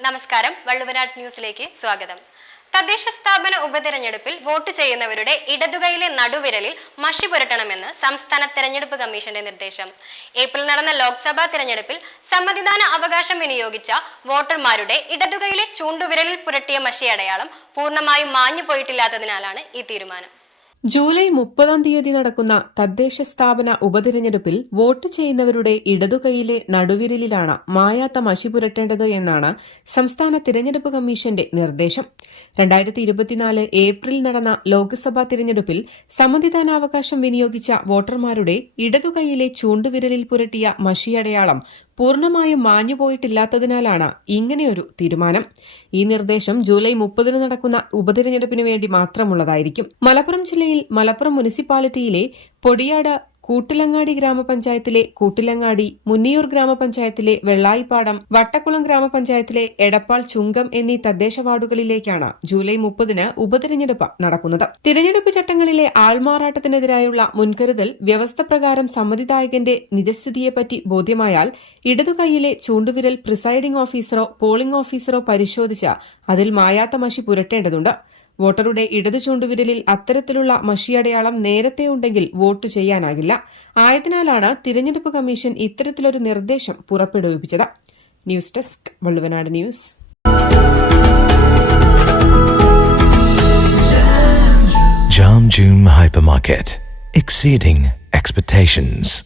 നമസ്കാരം വള്ളുവനാട് ന്യൂസിലേക്ക് സ്വാഗതം. തദ്ദേശ സ്ഥാപന ഉപതെരഞ്ഞെടുപ്പിൽ വോട്ട് ചെയ്യുന്നവരുടെ ഇടതുകൈയിലെ നടുവിരലിൽ മഷി പുരട്ടണമെന്ന് സംസ്ഥാന തെരഞ്ഞെടുപ്പ് കമ്മീഷന്റെ നിർദ്ദേശം. ഏപ്രിൽ നടന്ന ലോക്സഭാ തെരഞ്ഞെടുപ്പിൽ സമ്മതിദാന അവകാശം വിനിയോഗിച്ച വോട്ടർമാരുടെ ഇടതുകൈയിലെ ചൂണ്ടുവിരലിൽ പുരട്ടിയ മഷി അടയാളം പൂർണമായും മാഞ്ഞു പോയിട്ടില്ലാത്തതിനാലാണ് ഈ തീരുമാനം. ജൂലൈ മുപ്പതാം തീയതി നടക്കുന്ന തദ്ദേശ സ്ഥാപന ഉപതിരഞ്ഞെടുപ്പിൽ വോട്ട് ചെയ്യുന്നവരുടെ ഇടതുകൈയിലെ നടുവിരലിലാണ് മായാത്ത മഷി പുരട്ടേണ്ടത് എന്നാണ് സംസ്ഥാന തിരഞ്ഞെടുപ്പ് കമ്മീഷന്റെ നിർദ്ദേശം. രണ്ടായിരത്തി ഇരുപത്തിനാല് ഏപ്രിൽ നടന്ന ലോക്സഭാ തിരഞ്ഞെടുപ്പിൽ സമ്മതിദാനാവകാശം വിനിയോഗിച്ച വോട്ടർമാരുടെ ഇടതുകൈയിലെ ചൂണ്ടുവിരലിൽ പുരട്ടിയ മഷിയടയാളം പൂർണമായും മാഞ്ഞുപോയിട്ടില്ലാത്തതിനാലാണ് ഇങ്ങനെയൊരു തീരുമാനം. ഈ നിർദ്ദേശം ജൂലൈ മുപ്പതിന് നടക്കുന്ന ഉപതിരഞ്ഞെടുപ്പിന് വേണ്ടി മാത്രമുള്ളതായിരിക്കും. മലപ്പുറം ജില്ലയിൽ മലപ്പുറം മുനിസിപ്പാലിറ്റിയിലെ പൊടിയാട് കൂട്ടിലങ്ങാടി ഗ്രാമപഞ്ചായത്തിലെ കൂട്ടിലങ്ങാടി മുന്നിയൂർ ഗ്രാമപഞ്ചായത്തിലെ വെള്ളായിപ്പാടം വട്ടക്കുളം ഗ്രാമപഞ്ചായത്തിലെ എടപ്പാൾ ചുങ്കം എന്നീ തദ്ദേശ വാർഡുകളിലേക്കാണ് ജൂലൈ മുപ്പതിന് ഉപതിരഞ്ഞെടുപ്പ് നടക്കുന്നത്. തിരഞ്ഞെടുപ്പ് ചട്ടങ്ങളിലെ ആൾമാറാട്ടത്തിനെതിരായുള്ള മുൻകരുതൽ വ്യവസ്ഥ പ്രകാരം സമ്മതിദായകന്റെ നിജസ്ഥിതിയെപ്പറ്റി ബോധ്യമായാൽ ഇടതുകൈയിലെ ചൂണ്ടുവിരൽ പ്രിസൈഡിംഗ് ഓഫീസറോ പോളിംഗ് ഓഫീസറോ പരിശോധിച്ച് അതിൽ മായാത്ത മഷി പുരട്ടേണ്ടതുണ്ട്. വോട്ടറുടെ ഇടതു ചൂണ്ടുവിരലിൽ അത്തരത്തിലുള്ള മഷിയടയാളം നേരത്തെ ഉണ്ടെങ്കിൽ വോട്ട് ചെയ്യാനാകില്ല ആയതിനാലാണ് തിരഞ്ഞെടുപ്പ് കമ്മീഷൻ ഇത്തരത്തിലൊരു നിർദ്ദേശം പുറപ്പെടുവിപ്പിച്ചത് news desk Valluvanad news Jam Hypermarket. Exceeding expectations.